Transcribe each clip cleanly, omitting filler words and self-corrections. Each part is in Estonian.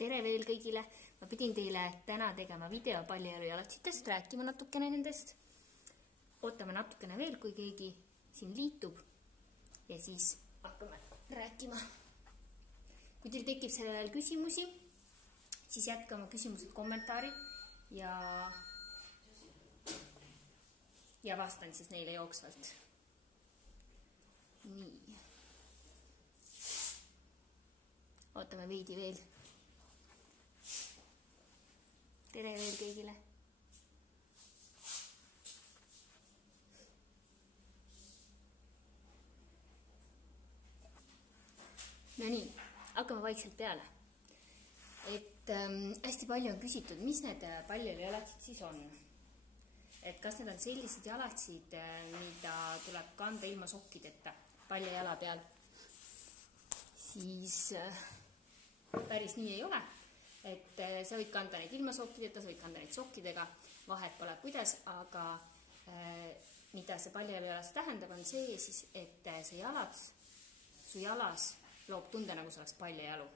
Tere veel kõigile! Ma pidin teile täna tegema video pallijalujalatsitest, rääkima natukene nendest. Ootame natukene veel, kui keegi siin liitub ja siis hakkame rääkima. Kui teil tekib sellel küsimusi, siis jätke oma küsimused kommentaari ja vastan siis neile jooksvalt. Nii. Ootame veidi veel. Tere veel kõigile! No nii, hakkame vaikselt peale. Hästi palju on küsitud, mis need pallijalujalatsid siis on. Kas need on sellised jalatsid, mida tuleb kanda ilma sokkideta paljajala peal, siis päris nii ei ole. Sa võid kanda neid ilma sokkideta, sa võid kanda neid sokkidega, vahet pole kuidas, aga mida see pallijalujalas tähendab, on see siis, et su jalas loob tunde, nagu see oleks paljajalu.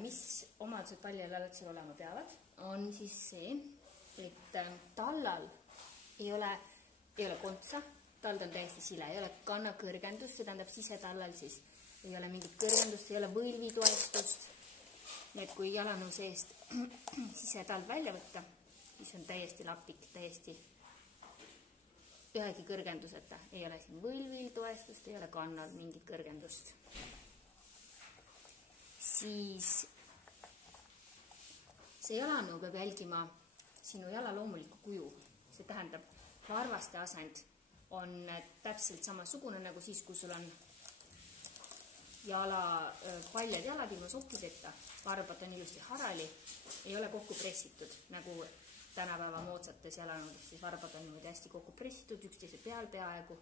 Mis omadused pallijalujalatsil olema peavad, on siis see, et tallal ei ole kontsa, tald on täiesti sile, ei ole kanna kõrgendust, see tähendab sisetallal siis ei ole mingit kõrgendust, ei ole võlvitoestust. Need kui jalanõu seest sisetald välja võtta, siis on täiesti lapik, täiesti ühegi kõrgenduseta. Ei ole siin võlvil toestust, ei ole kannal mingit kõrgendust. Siis see jalanõu peab jälgima sinu jala loomulikku kuju. See tähendab, varvaste asend on täpselt samasugune nagu siis, kui sul on paljad jalad ilma sokkideta, varbad on ilusti harali, ei ole kokku pressitud, nagu tänapäeva moodsates jalanõudes, siis varbad on niimoodi hästi kokku pressitud, üksteise peal peaaegu,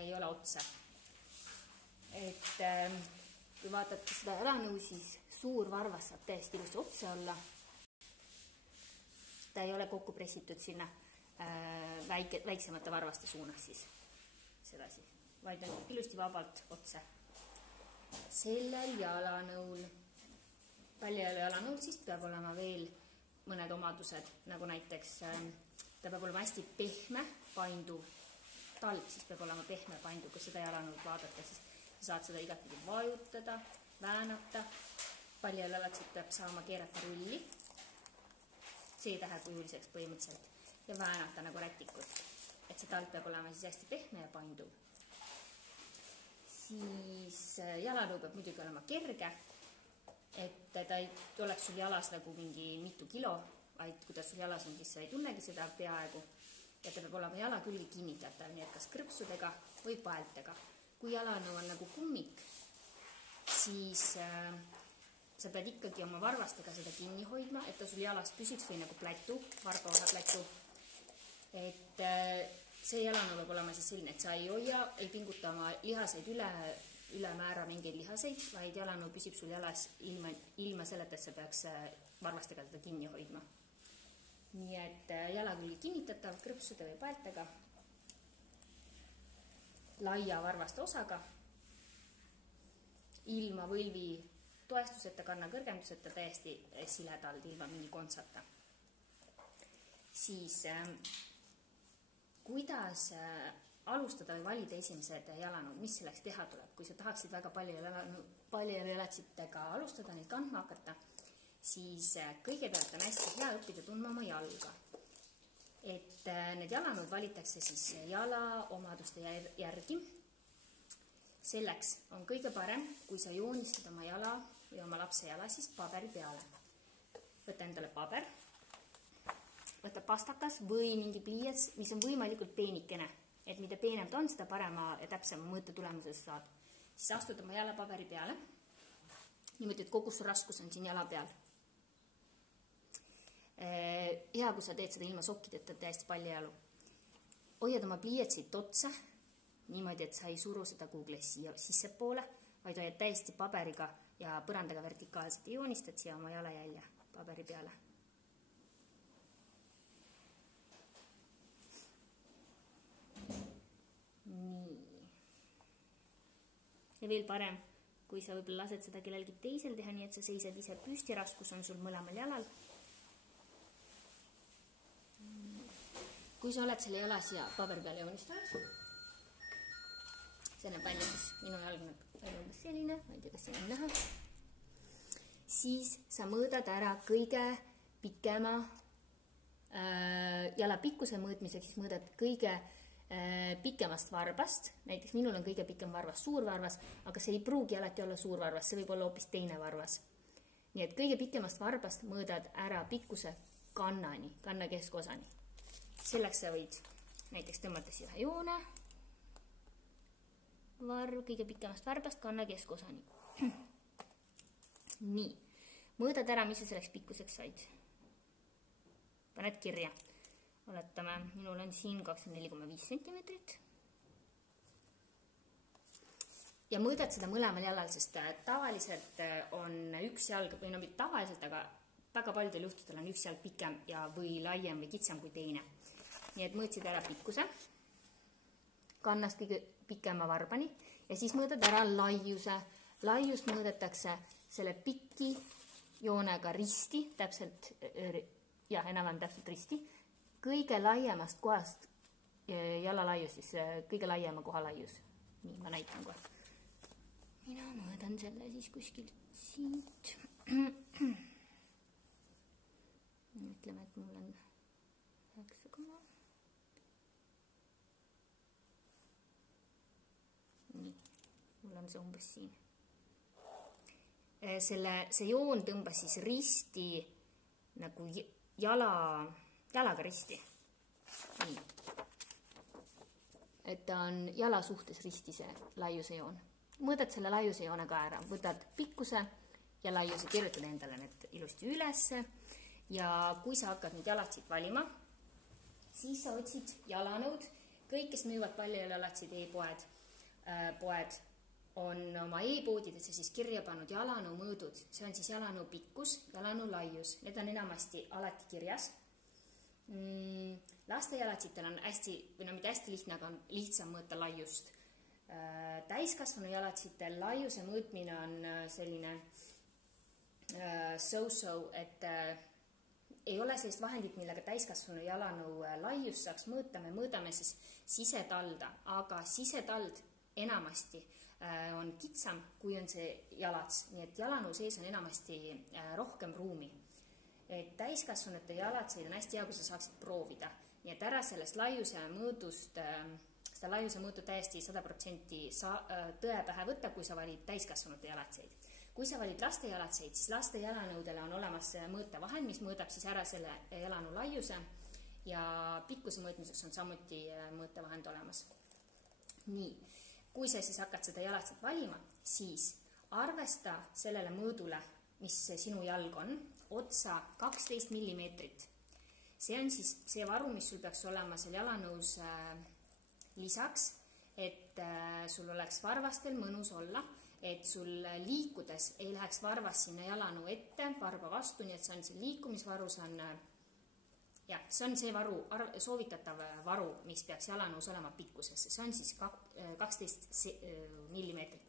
ei ole otse. Kui vaatate seda jalanõu, siis suur varvas saab täiesti ilusti otse olla. Ta ei ole kokku pressitud sinna väiksemate varvaste suunas siis sedasi, vaid on ilusti vabalt otse. Sellel jalanõul, pallijalujanõul siis peab olema veel mõned omadused, nagu näiteks ta peab olema hästi pehme, painduv. Talv siis peab olema pehme, painduv, kui seda jalanõud vaadata, siis sa saad seda igatpidi vajutada, väänata. Pallijalujalatsit peab saama keerata rulli, C-tähekujuliseks põhimõtteliselt ja väänata nagu rätikut. See talv peab olema siis hästi pehme ja painduv. Siis jalanõu peab muidugi olema kerge, et ta ei oleks sul jalas nagu mingi mitu kilo, vaid kui ta sul jalas on, siis sa ei tunnegi seda peaaegu. Ja ta peab olema jala külge kinnitatav, nii et kas krõpsudega või paeltega. Kui jalanõu on nagu kummik, siis sa pead ikkagi oma varvastega seda kinni hoidma, et ta sul jalas püsiks või nagu plätu, varbaosa plätu. See jalanõu peab olema siis selline, et sa ei hoia, ei pinguta oma lihaseid ülemäära mingeid lihaseid, vaid jalanõu püsib sul jalas ilma selleta, et sa peaks varvastega teda kinni hoidma. Nii et jala külge kinnitatav krõpsude või paeltega, laia varvaste osaga, ilma võlvi toestuseta, kanna kõrgenduseta, täiesti siletald ilma mingi kontsata. Siis kuidas alustada või valida esimesed jalanõud, mis selleks teha tuleb? Kui sa tahaksid väga pallijalujatsitega alustada, neid kandma hakata, siis kõigepealt on hästi hea õppida tundma oma jalga. Need jalanõud valitakse siis jala omaduste järgi. Selleks on kõige parem, kui sa joonistad oma jala või oma lapse jala siis paberi peale. Võta endale paber. Võta pastakas või mingi pliiats, mis on võimalikult peenikene. Et mida peenem ta on, seda parema ja täpsema mõõte tulemuses saad. Siis astud oma jala paberi peale. Niimoodi, et kogu su raskus on siin jala peal. Hea, kui sa teed seda ilma sokkideta, täiesti pallijalu. Hoiad oma pliiatsit otse, niimoodi, et sa ei suru seda kuhugi sisse poole, vaid hoiad täiesti paberiga ja põrandaga vertikaalselt ja joonistad siia oma jalajälje paberi peale. Ja veel parem, kui sa võib-olla lased seda kellelgi teisel teha, nii et sa seisad ise püsti, raskus on sul mõlemal jalal. Kui sa oled selle jala siia paberi peale joonistanud, see näeb välja siis, minu jalg näeb välja umbes selline, ma ei tea, kas siin on näha, siis sa mõõdad ära kõige pikema jala pikkuse mõõtmiseks, siis mõõdad kõige pikemast varbast, näiteks minul on kõige pikem varvas suur varvas, aga see ei pruugi alati olla suur varvas, see võib olla hoopis teine varvas. Nii et kõige pikemast varbast mõõdad ära pikkuse kannani, kanna keskosani. Selleks sa võid näiteks tõmmata siia joone, kõige pikemast varbast kanna keskosani. Nii, mõõdad ära, mis sa selleks pikkuseks said. Paned kirja. Oletame, minul on siin 24,5 centimeetrit. Ja mõõdad seda mõlemal jalal, sest tavaliselt on üks jalg, või no mitte tavaliselt, aga väga paljudel juhtudel on üks jalg pikem ja või laiem või kitsam kui teine. Nii et mõõtsid ära pikkuse, kannast kõige pikema varbani ja siis mõõdad ära laiuse. Laiust mõõdetakse selle piki joonega risti, täpselt, ja enam-vähem täpselt risti, kõige laiemast kohast jala laius, siis kõige laiema koha laius. Nii, ma näitan kohe. Mina mõõdan selle siis kuskilt siit. Ütleme, et mul on 9,. Nii, mul on see umbes siin. See joon tõmbas siis risti nagu jalaga risti. Nii. Et ta on jala suhtes risti see laiuse joon. Mõõdad selle laiuse joone ka ära. Võtad pikkuse ja laiuse, kirjutad endale need ilusti ülesse. Ja kui sa hakkad nüüd jalatsid valima, siis sa otsid jalanõud. Kõik, kes müüvad paljajalatsid e-poed, on oma e-poodidesse siis kirja pannud jalanõu mõõdud. See on siis jalanõu pikkus, jalanõu laius. Need on enamasti alati kirjas. Laste jalatsitel on hästi, või no mitte hästi lihtne, aga on lihtsam mõõta laiust. Täiskasvanu jalatsitel laiuse mõõtmine on selline so-so, et ei ole sellist vahendit, millega täiskasvanu jalanõu laius saaks mõõta. Me mõõdame siis sisetalda, aga sisetald enamasti on kitsam, kui on see jalats. Nii et jalanõu sees on enamasti rohkem ruumi. Et täiskasvanute jalatseid on hästi hea, kui sa saaksid proovida. Nii et ära sellest laiuse mõõdust, seda laiuse mõõtu täiesti 100% tõe pähe võtta, kui sa valid täiskasvanute jalatseid. Kui sa valid laste jalatseid, siis laste jalanõudele on olemas mõõtevahend, mis mõõdab siis ära selle jalanõu laiuse ja pikkuse mõõtmiseks on samuti mõõtevahend olemas. Nii. Kui sa siis hakkad seda jalatsit valima, siis arvesta sellele mõõdule, mis sinu jalg on, otsa 12 millimeetrit. See on siis see varu, mis sul peaks olema seal jalanõus lisaks, et sul oleks varvastel mõnus olla, et sul liikudes ei läheks varvas sinna jalanõu ette, varba vastu, nii et see on see liikumisvaru, see on see varu, soovitatav varu, mis peaks jalanõus olema pikkusesse. See on siis 12 millimeetrit.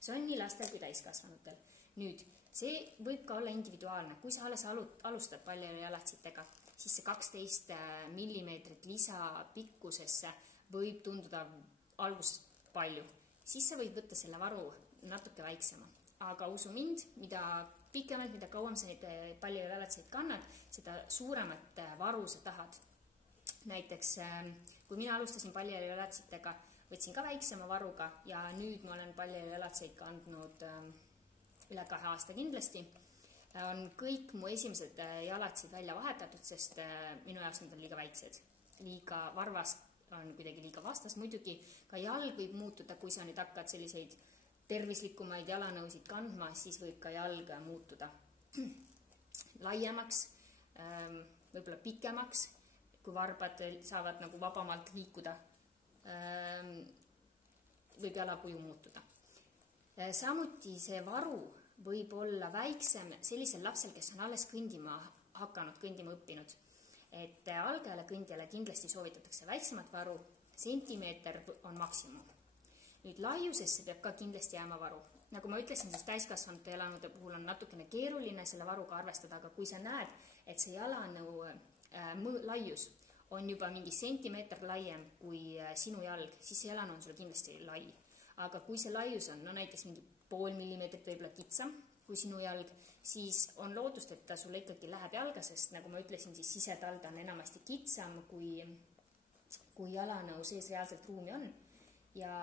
See on nii lastel kui täiskasvanutel. Nüüd, see võib ka olla individuaalne. Kui sa alles alustad paljajalatsitega, siis see 12 millimeetrit lisa pikkusesse võib tunduda alguses palju. Siis sa võid võtta selle varu natuke väiksema. Aga usu mind, mida pikemalt, mida kauem sa neid paljajalatseid kannad, seda suuremat varu sa tahad. Näiteks, kui mina alustasin paljajalatsitega, võtsin ka väiksema varuga ja nüüd ma olen paljajalatseid kandnud üle 2 aasta kindlasti. On kõik mu esimesed jalatsid välja vahetatud, sest minu jaoks need on liiga väiksed. Liiga varvas on kuidagi liiga vastas. Muidugi ka jalg võib muutuda, kui sa nüüd hakkad selliseid tervislikumaid jalanõusid kandma, siis võib ka jalg muutuda laiemaks, võib-olla pikemaks, kui varbad saavad nagu vabamalt liikuda, võib jalakuju muutuda. Samuti see varu võib olla väiksem sellisel lapsel, kes on alles kõndima hakanud, kõndima õppinud. Et algajale kõndjale kindlasti soovitatakse väiksemat varu, sentimeeter on maksimum. Nüüd laiusesse peab ka kindlasti jääma varu. Nagu ma ütlesin, siis täiskasvanute jalanõude puhul on natukene keeruline selle varuga arvestada, aga kui sa näed, et see jalanõu laius on juba mingi sentimeeter laiem kui sinu jalg, siis see jalanõu on sul kindlasti lai. Aga kui see laius on, no näiteks mingi 0,5 millimeetrit võib-olla kitsam kui sinu jalg, siis on lootust, et ta sulle ikkagi läheb jalga, sest nagu ma ütlesin, siis sisetalde on enamasti kitsam, kui jalanõu sees reaalselt ruumi on ja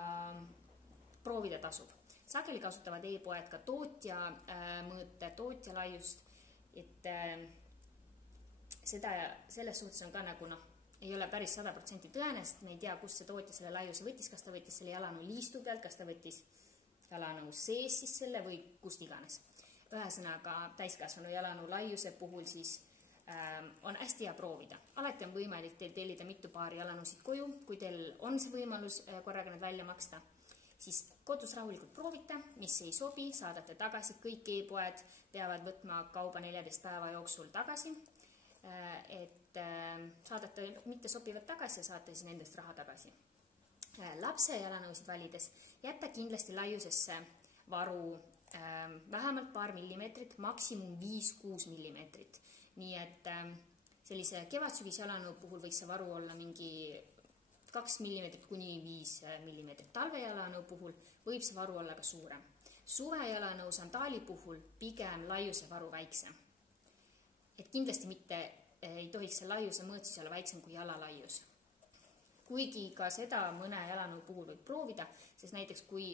proovida tasub. Sageli kasutavad e-poed ka tootja mõõte, tootja laiust, et selles suhtes on ka nagu ei ole päris 100% tõenest, me ei tea, kust see tootja selle laiuse võttis, kas ta võttis selle jalanõu liistu pealt, kas ta võttis jalanõu sees siis selle või kust iganes. Ühesõnaga täiskasvanu jalanõu laiuse puhul siis on hästi hea proovida. Alati on võimalik teil tellida mitu paari jalanõusid koju, kui teil on see võimalus korraga need välja maksta, siis kodus rahulikult proovite, mis ei sobi, saadate tagasi, kõik e-poed peavad võtma kauba 14 päeva jooksul tagasi, et saadate mitte sobivad tagasi ja saate siis nendest raha tagasi. Lapse jalanõusid valides jätta kindlasti laiusesse varu vähemalt paar millimeetrit, maksimum 5-6 millimeetrit. Nii et sellise kevadsügis jalanõu puhul võiks see varu olla mingi 2 millimeetrit kuni 5 millimeetrit. Talve jalanõu puhul võib see varu olla ka suurem. Suve jalanõu sandaali puhul pigem laiuse varu väiksem. Et kindlasti mitte ei tohiks see laiuse mõõtsis olla väiksem kui jala laius. Kuigi ka seda mõne jalanõu puhul võib proovida, sest näiteks kui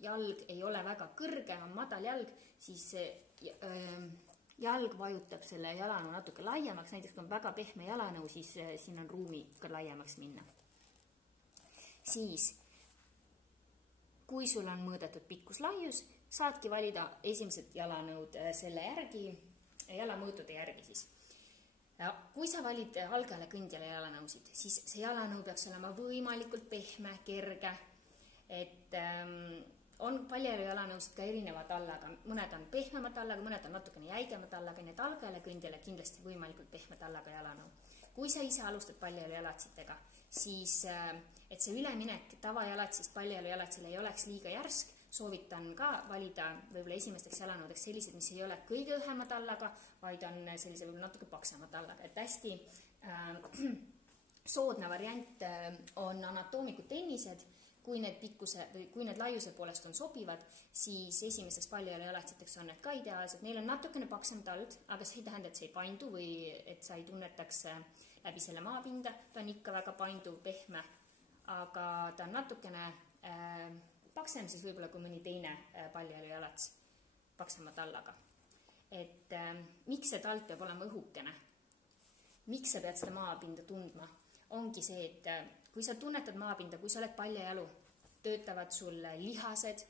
jalg ei ole väga kõrge, on madal jalg, siis jalg vajutab selle jalanõu natuke laiemaks, näiteks kui on väga pehme jalanõu, siis siin on ruumi ka laiemaks minna. Siis, kui sul on mõõdetud pikkus laius, saadki valida esimesed jalanõud selle järgi, jalamõõtude järgi siis. Kui sa valid algajale kõndjale jalanõusid, siis see jalanõu peaks olema võimalikult pehme, kerge, et on palju jalanõusid ka erineva tallaga, mõned on pehmema tallaga, mõned on natukene jäigema tallaga, nii et algajale kõndjale kindlasti võimalikult pehme tallaga jalanõu. Kui sa ise alustad paljajalu jalatsitega, siis et see üleminek tavajalatsist paljajalu jalatsile ei oleks liiga järsk, soovitan ka valida võib-olla esimesteks jalanõudeks sellised, mis ei ole kõige õhema tallaga, vaid on sellise võib-olla natuke paksema tallaga. Et hästi soodne variant on anatoomikud tennised, kui need laiuse poolest on sobivad, siis esimesteks paljajalu jalatsiteks on need ka ideaalsed. Neil on natukene paksem tald, aga see ei tähenda, et see ei paindu või et sa ei tunnetaks läbi selle maapinda. Ta on ikka väga painduv, pehme, aga ta on natukene paksem siis võib-olla kui mõni teine paljajalu jalats paksema tallaga. Et miks see tald peab olema õhukene? Miks sa pead seda maapinda tundma? Ongi see, et kui sa tunnetad maapinda, kui sa oled paljajalu, töötavad sul lihased,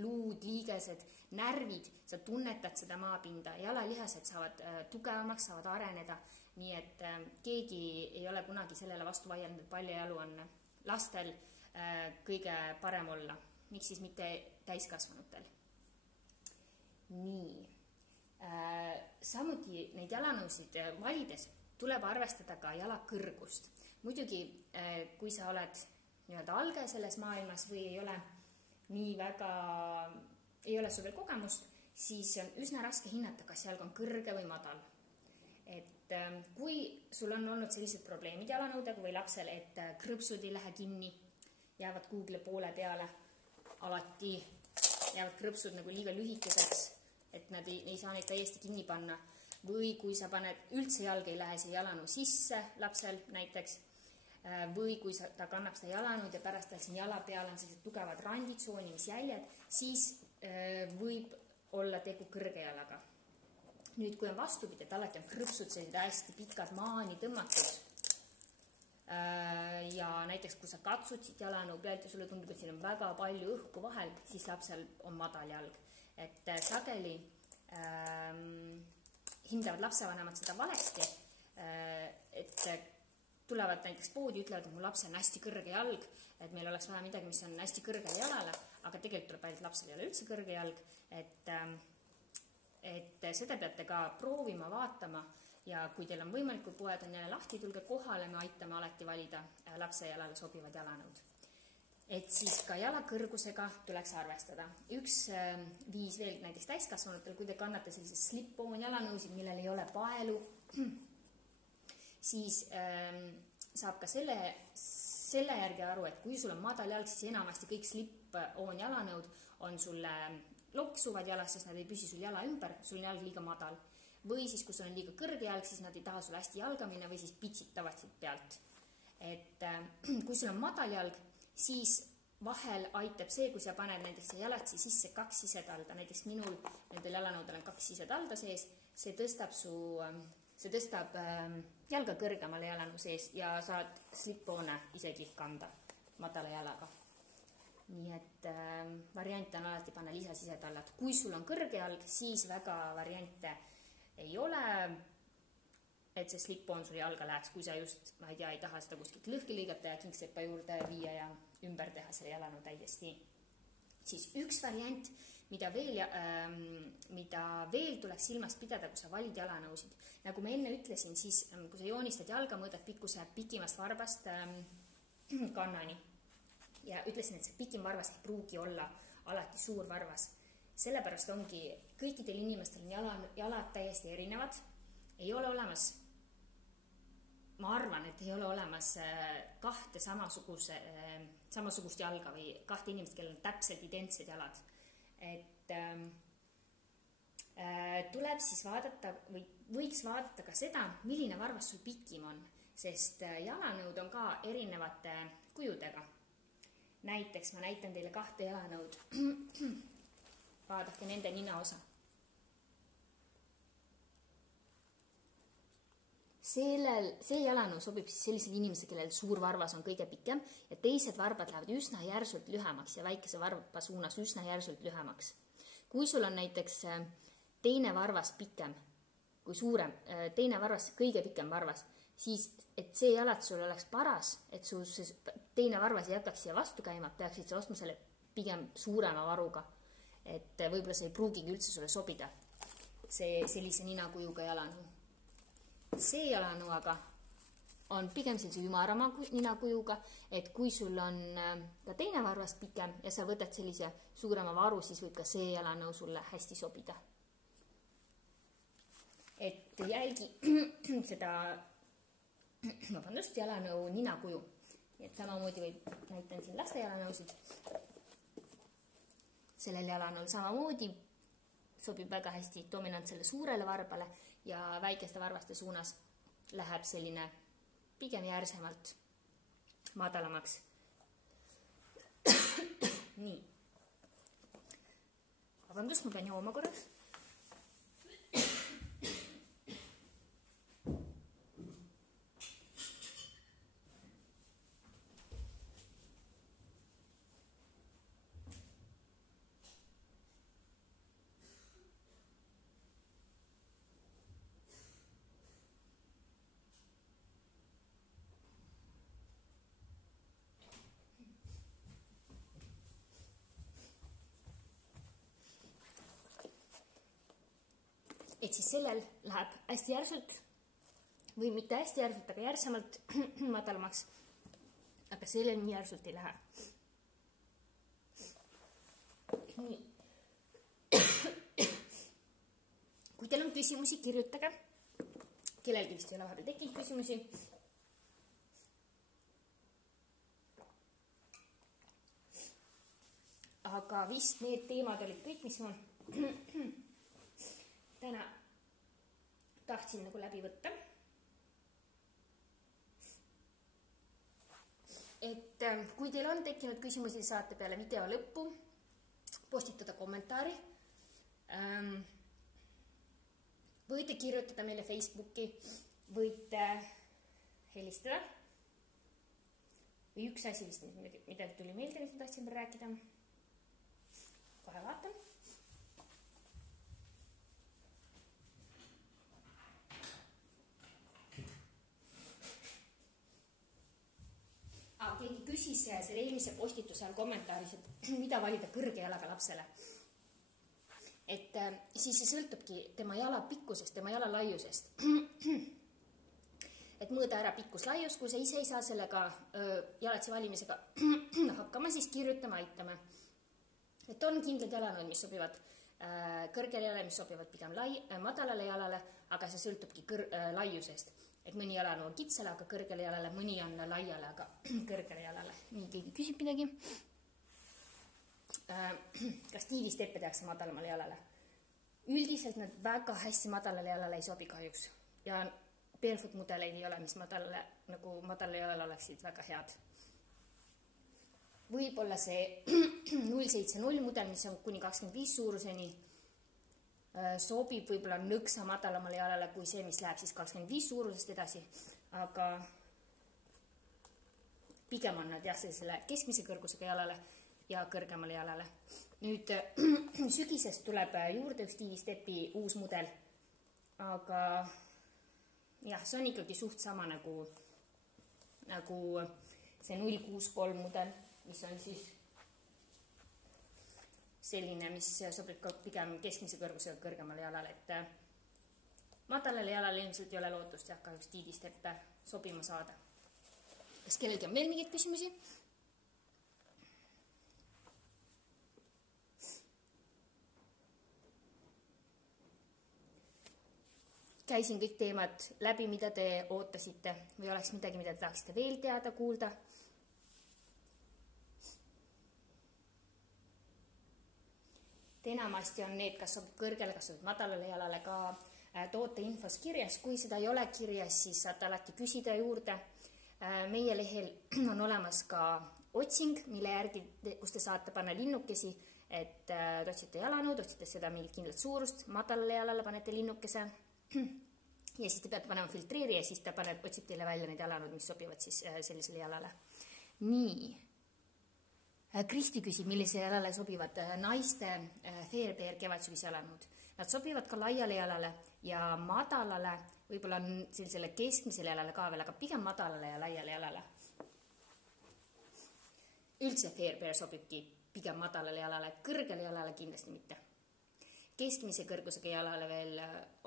luud, liigesed, närvid, sa tunnetad seda maapinda, jalalihased saavad tugevamaks, saavad areneda, nii et keegi ei ole kunagi sellele vastu vaielnud, et paljajalu on lastel kõige parem olla. Miks siis mitte täiskasvanutel? Nii. Samuti neid jalanõusid valides tuleb arvestada ka jala kõrgust. Muidugi, kui sa oled alge selles maailmas või ei ole nii väga, ei ole sul veel kogemust, siis on üsna raske hinnata, kas jalg on kõrge või madal. Et kui sul on olnud sellised probleemid jalanõudega või lapsel, et krõpsud ei lähe kinni, jäävad kuugle poole peale, alati jäävad krõpsud nagu liiga lühikeseks, et nad ei saa neid täiesti kinni panna. Või kui sa paned, üldse jalg ei lähe see jalanõu sisse lapsel näiteks, või kui ta kannab seda jalanõud ja pärast tal siin jala peal on sellised tugevad randid, soonimisjäljed, siis võib olla tegu kõrge jalaga. Nüüd, kui on vastupidi, et alati on krõpsud sellised hästi pikad maani tõmmatud, ja näiteks kui sa katsud siit jalanõu pealt ja sulle tundub, et siin on väga palju õhku vahel, siis lapsel on madal jalg. Et sageli hindavad lapsevanemad seda valesti, et tulevad näiteks poodi, ütlevad, et mu lapsel on hästi kõrge jalg, et meil oleks vaja midagi, mis on hästi kõrgele jalale, aga tegelikult tuleb välja, et lapsel ei ole üldse kõrge jalg, et seda peate ka proovima, vaatama ja kui teil on võimalik, kui poed on jälle lahti, tulge kohale, me aitame alati valida lapse jalale sobivad jalanõud. et siis ka jala kõrgusega tuleks arvestada. Üks viis veel näiteks täiskasvanutel, kui te kannate sellised slip-on jalanõusid, millel ei ole paelu, siis saab ka selle järgi aru, et kui sul on madal jalg, siis enamasti kõik slip-on jalanõud on sulle loksuvad jalas, sest nad ei püsi sul jala ümber, sul on jalg liiga madal. Või siis, kui sul on liiga kõrge jalg, siis nad ei taha sul hästi jalga minna või siis pitsitavad siit pealt. Et kui sul on madal jalg, siis vahel aitab see, kui sa paned näiteks jalatsi sisse 2 sisetalda, näiteks minul nendel jalanõudel on 2 sisetalda sees, see tõstab jalga kõrgemale jalanõu sees ja saad slip-one isegi kanda madala jalaga. Nii et variante on alati panna lisasisetallad. Kui sul on kõrge jalg, siis väga variante ei ole, et see slip-on sul jalga läheks, kui sa just, ma ei tea, ei taha seda kuskilt lõhki lõigata ja kingsepa juurde viia ja ümber teha selle jalanu täiesti. Siis üks variant, mida veel tuleks silmas pidada, kui sa valid jalanõusid. Nagu ma enne ütlesin, siis kui sa joonistad jalga, mõõdad pikkuse pikimast varbast kannani. Ja ütlesin, et see pikim varvas ei pruugi olla alati suur varvas. Sellepärast ongi kõikidel inimestel jalad täiesti erinevad. Ei ole olemas, ma arvan, et ei ole olemas 2 samasugust jalga või 2 inimest, kellel on täpselt identsed jalad. Et tuleb siis vaadata või võiks vaadata ka seda, milline varvas sul pikim on, sest jalanõud on ka erinevate kujudega. Näiteks ma näitan teile 2 jalanõud. Vaadake nende ninaosa. See jalanõu sobib siis sellisele inimesele, kellel suur varvas on kõige pikem ja teised varbad lähevad üsna järsult lühemaks ja väikese varba suunas üsna järsult lühemaks. Kui sul on näiteks teine varvas pikem kui suurem, teine varvas, kõige pikem varvas, siis et see jalad sul oleks paras, et sul teine varvas ei hakkaks siia vastu käima, peaksid sa ostma selle pigem suurema varuga. Et võib-olla see ei pruugigi üldse sulle sobida, sellise ninakujuga jalanõu. See jalanõu aga on pigem sellise ümarama ninakujuga, et kui sul on ka teine varvas pikem ja sa võtad sellise suurema varu, siis võib ka see jalanõu sulle hästi sobida. Et jälgi seda jalanõu ninakuju. Et samamoodi võib, näitan siin laste jalanõusid. Sellel jalanõul samamoodi sobib väga hästi dominantsele suurele varbale ja väikeste varvaste suunas läheb selline pigem järsemalt madalamaks. Nii. Vabandust, ma pean jooma korraks. Et siis sellel läheb hästi järsult või mitte hästi järsult, aga järsemalt madalamaks, aga sellel nii järsult ei lähe. Nii. Kui teil on küsimusi, kirjutage. Kellelgi vist ei ole vahepeal tekkinud küsimusi. Aga vist need teemad olid kõik, mis ma täna tahtsin nagu läbi võtta. Et kui teil on tekkinud küsimusi, saate peale video lõppu postitada kommentaari. Võite kirjutada meile Facebooki, võite helistada. Või üks asi, mida tuli meelde, mis ma tahtsin rääkida. Kohe vaatan. Keegi küsis selle eelmise postituse all kommentaaris, et mida valida kõrge jalaga lapsele. Et siis see sõltubki tema jala pikkusest, tema jala laiusest. et mõõda ära pikkus-laius, kui sa ise ei saa sellega jalatsi valimisega hakkama, siis kirjutama aitame. Et on kindlad jalanõud, mis sobivad kõrgele jalale, mis sobivad pigem madalale jalale, aga see sõltubki laiusest. Et mõni jalanõu on kitsale, aga kõrgele jalale, mõni on laiale, aga kõrgele jalale. Nii, keegi küsib midagi. Kas tiivisteppe tehakse madalamale jalale? Üldiselt nad väga hästi madalale jalale ei sobi kahjuks. Ja barefoot mudeleid ei ole, mis madalale jalale oleksid väga head. Võib-olla see 070 mudel, mis on kuni 25 suuruseni, sobib võib-olla nõksa madalamale jalale kui see, mis läheb siis 25 suurusest edasi, aga pigem on nad jah, selle keskmise kõrgusega jalale ja kõrgemale jalale. Nüüd sügisest tuleb juurde üks tiivistepi uus mudel, aga jah, see on ikkagi suht sama nagu see 063 mudel, mis on siis selline, mis sobib ka pigem keskmise kõrgusega kõrgemale jalale, et madalale jalale ilmselt ei ole lootust jah, kahjuks tiivisteppe sobima saada. Kas kellelgi on veel mingeid küsimusi? Käisin kõik teemad läbi, mida te ootasite või oleks midagi, mida te tahaksite veel teada, kuulda. Enamasti on need, kas sobib kõrgele, kas sobib madalale jalale ka toote infos kirjas. Kui seda ei ole kirjas, siis saate alati küsida juurde. Meie lehel on olemas ka otsing, mille järgi, kus te saate panna linnukesi, et te otsite jalanõud, otsite seda mingit kindlat suurust, madalale jalale panete linnukese ja siis te peate panema filtreeri ja siis ta otsib teile välja need jalanõud, mis sobivad siis sellisele jalale. Nii. Kristi küsib, millise jalale sobivad naiste Fairbear kevadsügise jalanõud. Nad sobivad ka laiale jalale ja madalale, võib-olla sellisele keskmisele jalale ka veel, aga pigem madalale ja laiale jalale. Üldse Fairbear sobibki pigem madalale jalale, kõrgele jalale kindlasti mitte. Keskmise kõrgusega jalale veel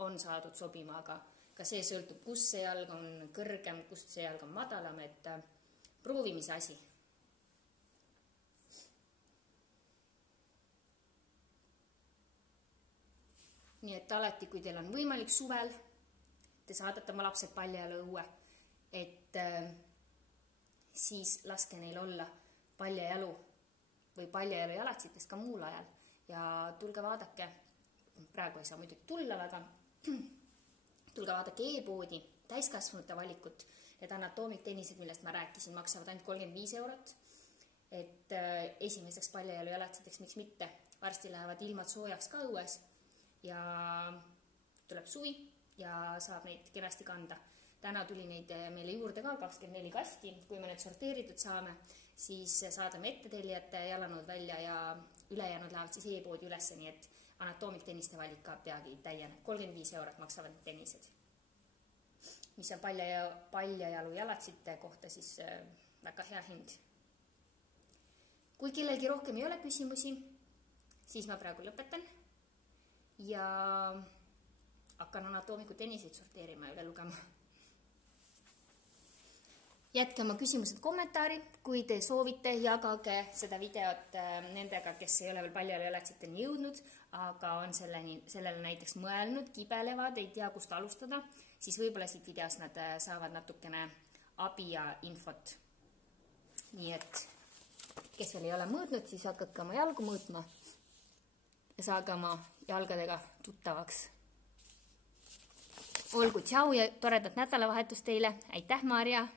on saadud sobima, aga ka see sõltub, kus see jalg on kõrgem, kust see jalg on madalam, et proovimise asi. Nii et alati, kui teil on võimalik suvel, te saadate oma lapsed paljajalu õue, et siis laske neil olla paljajalu või paljajalu jalatsites ka muul ajal. Ja tulge vaadake, praegu ei saa muidugi tulla väga, tulge vaadake e-poodi, täiskasvanute valikut, et anatoomiktennised, millest ma rääkisin, maksavad ainult 35 €. Et esimeseks paljajalu jalatsiteks, miks mitte, varsti lähevad ilmad soojaks ka õues. Ja tuleb suvi ja saab neid kenasti kanda. Täna tuli neid meile juurde ka 24 kasti. Kui me need sorteeritud saame, siis saadame ettetellijate jalanõud välja ja ülejäänud lähevad siis e-poodi ülesse, nii et anatoomik-tenniste valik ka peagi täieneb. 35 € maksavad need tennised. Mis on paljajalu jalatsite kohta siis väga hea hind. Kui kellelgi rohkem ei ole küsimusi, siis ma praegu lõpetan. Ja hakkan anatoomiku tenniseid sorteerima ja üle lugema. Jätke oma küsimused kommentaari, kui te soovite, jagage seda videot nendega, kes ei ole veel paljajalu jalatsiteni jõudnud, aga on sellele näiteks mõelnud, kibelevad, ei tea, kust alustada, siis võib-olla siit videos nad saavad natukene abi ja infot. Nii et kes veel ei ole mõõtnud, siis hakake oma jalgu mõõtma ja saage oma jalgadega tuttavaks. Olgu, tšau ja toredat nädalavahetust teile. Aitäh, Maarja!